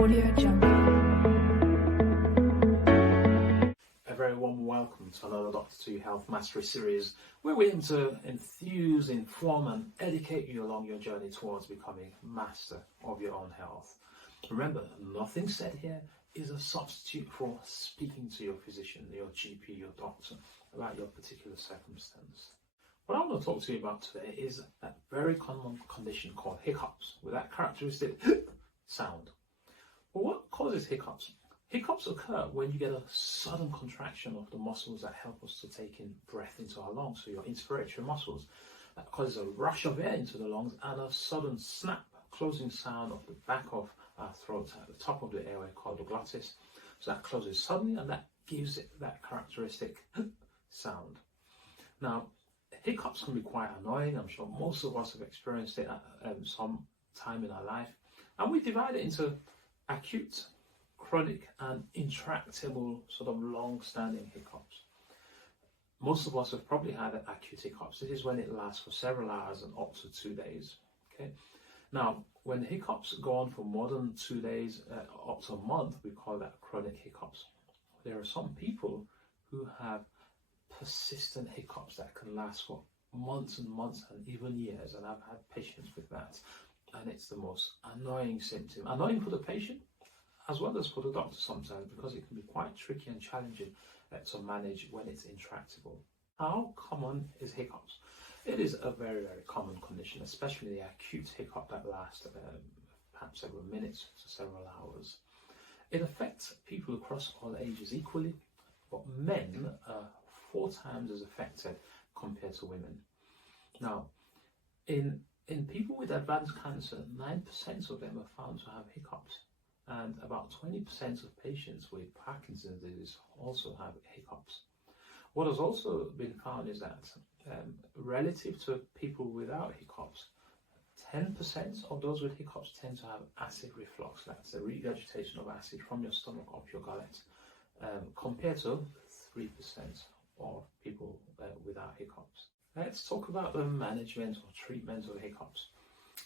Audio Jungle. A very warm welcome to another Dr. 2 Health Mastery series, where we aim to enthuse, inform and educate you along your journey towards becoming master of your own health. Remember, nothing said here is a substitute for speaking to your physician, your GP, your doctor, about your particular circumstance. What I want to talk to you about today is a very common condition called hiccups, with that characteristic sound. Well, what causes hiccups? Hiccups occur when you get a sudden contraction of the muscles that help us to take in breath into our lungs, so your inspiratory muscles. That causes a rush of air into the lungs and a sudden snap, closing sound of the back of our throat at the top of the airway called the glottis. So that closes suddenly and that gives it that characteristic sound. Now, hiccups can be quite annoying. I'm sure most of us have experienced it at some time in our life. And we divide it into acute, chronic and intractable, sort of long-standing hiccups. Most of us have probably had acute hiccups. This is when it lasts for several hours and up to 2 days. Okay. Now, when hiccups go on for more than 2 days, up to a month, we call that chronic hiccups. There are some people who have persistent hiccups that can last for months and months and even years, and I've had patients with that, and it's the most annoying symptom. Annoying for the patient as well as for the doctor sometimes, because it can be quite tricky and challenging to manage when it's intractable. How common is hiccups? It is a very, very common condition, especially the acute hiccup that lasts perhaps several minutes to several hours. It affects people across all ages equally, but men are 4 times as affected compared to women. Now, in people with advanced cancer, 9% of them are found to have hiccups, and about 20% of patients with Parkinson's disease also have hiccups. What has also been found is that relative to people without hiccups, 10% of those with hiccups tend to have acid reflux. That's the regurgitation of acid from your stomach up your gullet, compared to 3% of people without hiccups. Let's talk about the management or treatment of hiccups.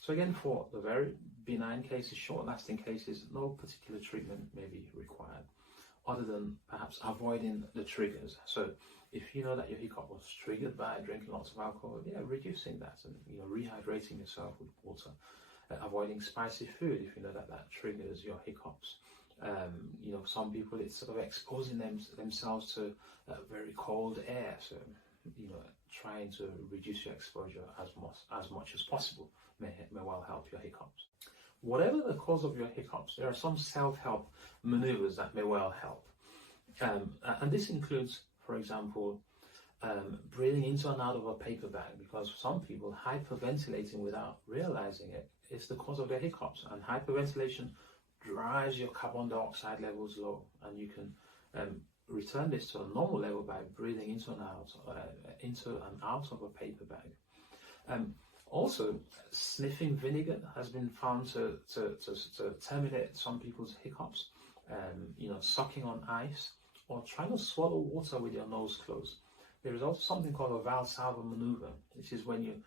So again, for the very benign cases, short-lasting cases, no particular treatment may be required, other than perhaps avoiding the triggers. So if you know that your hiccup was triggered by drinking lots of alcohol, reducing that and rehydrating yourself with water, avoiding spicy food if you know that that triggers your hiccups. Some people, it's sort of exposing themselves to very cold air, so trying to reduce your exposure as much as possible may well help your hiccups. Whatever the cause of your hiccups, there are some self-help maneuvers that may well help, and this includes, for example, breathing into and out of a paper bag, because for some people, hyperventilating without realizing it is the cause of their hiccups, and hyperventilation drives your carbon dioxide levels low, and you can return this to a normal level by breathing into and out of a paper bag. Also, sniffing vinegar has been found to terminate some people's hiccups. Sucking on ice or trying to swallow water with your nose closed. There is also something called a Valsalva maneuver, which is when you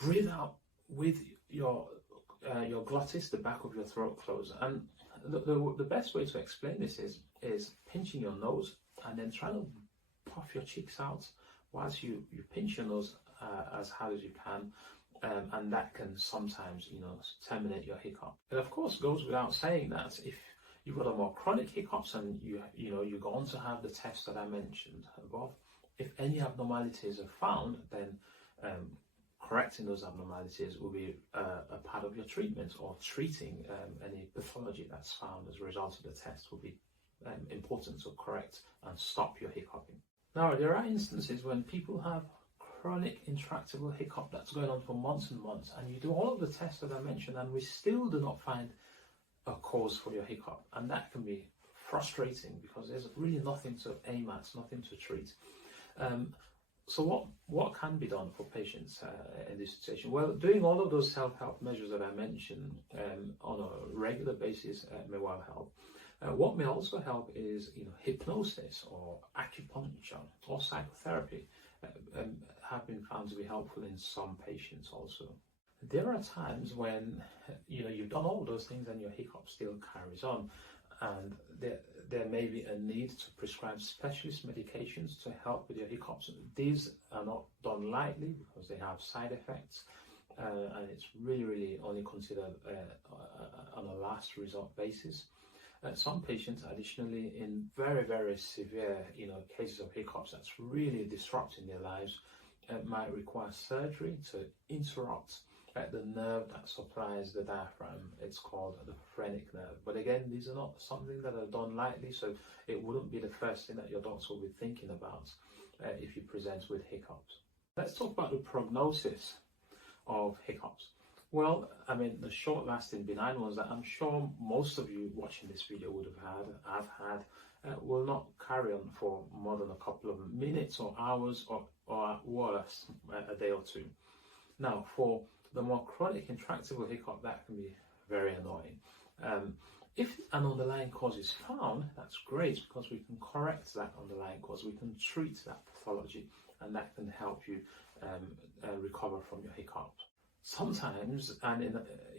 breathe out with your glottis, the back of your throat, closed. And the best way to explain this is pinching your nose and then trying to puff your cheeks out whilst you pinch your nose as hard as you can, and that can sometimes terminate your hiccup. It of course goes without saying that if you've got a more chronic hiccups and you go on to have the tests that I mentioned above, if any abnormalities are found, then correcting those abnormalities will be a part of your treatment, or treating any pathology that's found as a result of the test will be important to correct and stop your hiccuping. Now, there are instances when people have chronic intractable hiccup that's going on for months and months, and you do all of the tests that I mentioned and we still do not find a cause for your hiccup, and that can be frustrating because there's really nothing to aim at, nothing to treat. So what can be done for patients in this situation? Well, doing all of those self-help measures that I mentioned on a regular basis may well help. What may also help is hypnosis or acupuncture or psychotherapy have been found to be helpful in some patients also. There are times when you've done all those things and your hiccup still carries on, and there may be a need to prescribe specialist medications to help with your hiccups. These are not done lightly because they have side effects, and it's really only considered on a last resort basis. Some patients, additionally, in very severe cases of hiccups that's really disrupting their lives, might require surgery to interrupt the nerve that supplies the diaphragm. It's called the phrenic nerve. But again, these are not something that are done lightly, so it wouldn't be the first thing that your doctor will be thinking about if you present with hiccups. Let's talk about the prognosis of hiccups. Well, I mean, the short-lasting benign ones that I'm sure most of you watching this video would have had, will not carry on for more than a couple of minutes or hours, or at worst, a day or two. Now, for the more chronic intractable hiccup, that can be very annoying. If an underlying cause is found, that's great, because we can correct that underlying cause, we can treat that pathology, and that can help you recover from your hiccup. Sometimes, and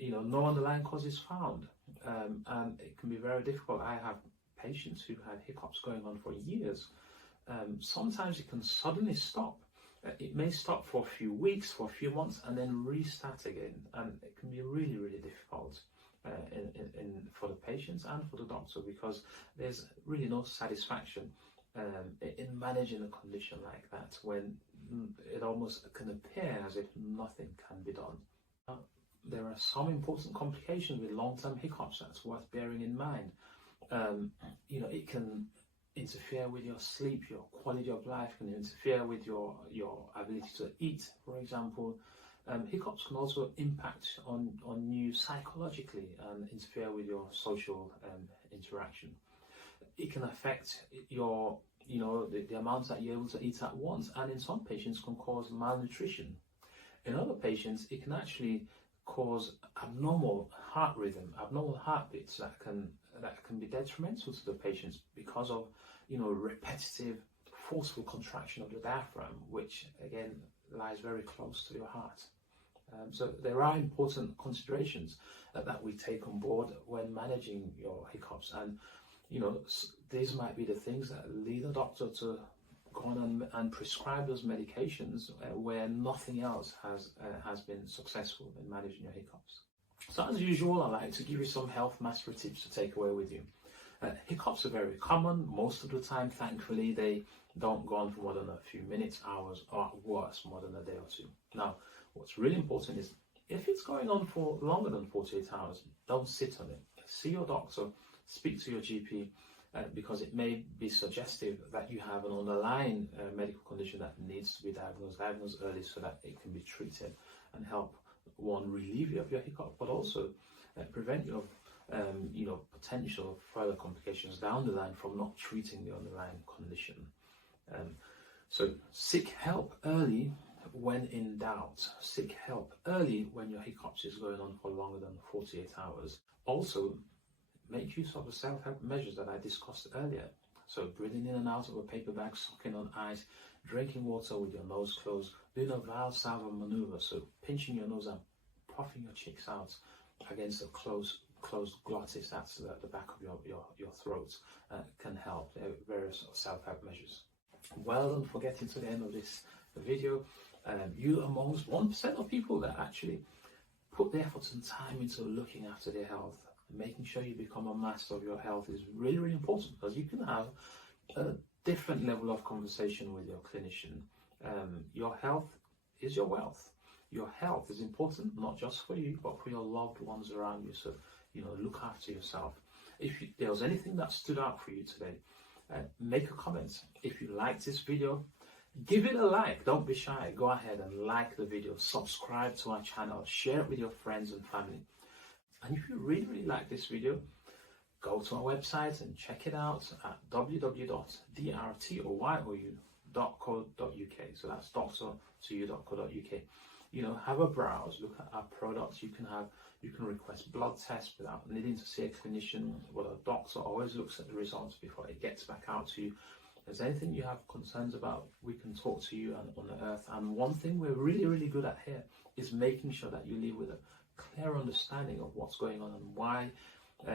no underlying cause is found, and it can be very difficult. I have patients who've had hiccups going on for years. Sometimes it can suddenly stop. It may stop for a few weeks, for a few months, and then restart again, and it can be really difficult for the patients and for the doctor, because there's really no satisfaction in managing a condition like that when it almost can appear as if nothing can be done. There are some important complications with long-term hiccups that's worth bearing in mind. It can interfere with your sleep, your quality of life, can interfere with your ability to eat, for example. Hiccups can also impact on you psychologically and interfere with your social interaction. It can affect your the amount that you're able to eat at once, and in some patients can cause malnutrition. In other patients, it can actually cause abnormal heart rhythm, abnormal heartbeats that can be detrimental to the patients because of repetitive, forceful contraction of the diaphragm, which again lies very close to your heart. So there are important considerations that we take on board when managing your hiccups, and these might be the things that lead a doctor to go on and prescribe those medications where nothing else has been successful in managing your hiccups. So as usual, I like to give you some health mastery tips to take away with you. Hiccups are very common. Most of the time, thankfully, they don't go on for more than a few minutes, hours, or at worst, more than a day or two. Now, what's really important is if it's going on for longer than 48 hours, don't sit on it. See your doctor, speak to your GP, because it may be suggestive that you have an underlying medical condition that needs to be diagnosed early, so that it can be treated and help, one, relieve you of your hiccup, but also prevent you of potential further complications down the line from not treating the underlying condition. So seek help early when in doubt. Seek help early when your hiccups is going on for longer than 48 hours. Also, make use of the self-help measures that I discussed earlier. So breathing in and out of a paper bag, sucking on ice, drinking water with your nose closed, doing a Valsalva maneuver, so pinching your nose and puffing your cheeks out against a closed glottis, that's the back of your throat, can help. There are various self-help measures. Well done for getting to the end of this video. You amongst 1% of people that actually put the efforts and time into looking after their health. Making sure you become a master of your health is really important, because you can have a different level of conversation with your clinician. Your health is your wealth. Your health is important, not just for you, but for your loved ones around you. So, look after yourself. If there was anything that stood out for you today, make a comment. If you liked this video, give it a like. Don't be shy. Go ahead and like the video. Subscribe to our channel. Share it with your friends and family. And if you really like this video, go to our website and check it out at www.drtoyou.co.uk. So that's doctor2you.co.uk. Have a browse, look at our products. You can request blood tests without needing to see a clinician, but a doctor always looks at the results before it gets back out to you. there's anything you have concerns about, we can talk to you on the earth. And one thing we're really, really good at here is making sure that you live with a clear understanding of what's going on and why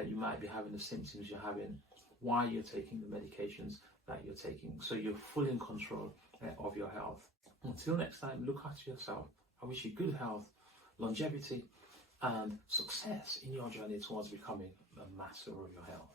you might be having the symptoms you're having, why you're taking the medications that you're taking, so you're fully in control of your health. Until next time, look after yourself. I wish you good health, longevity, and success in your journey towards becoming a master of your health.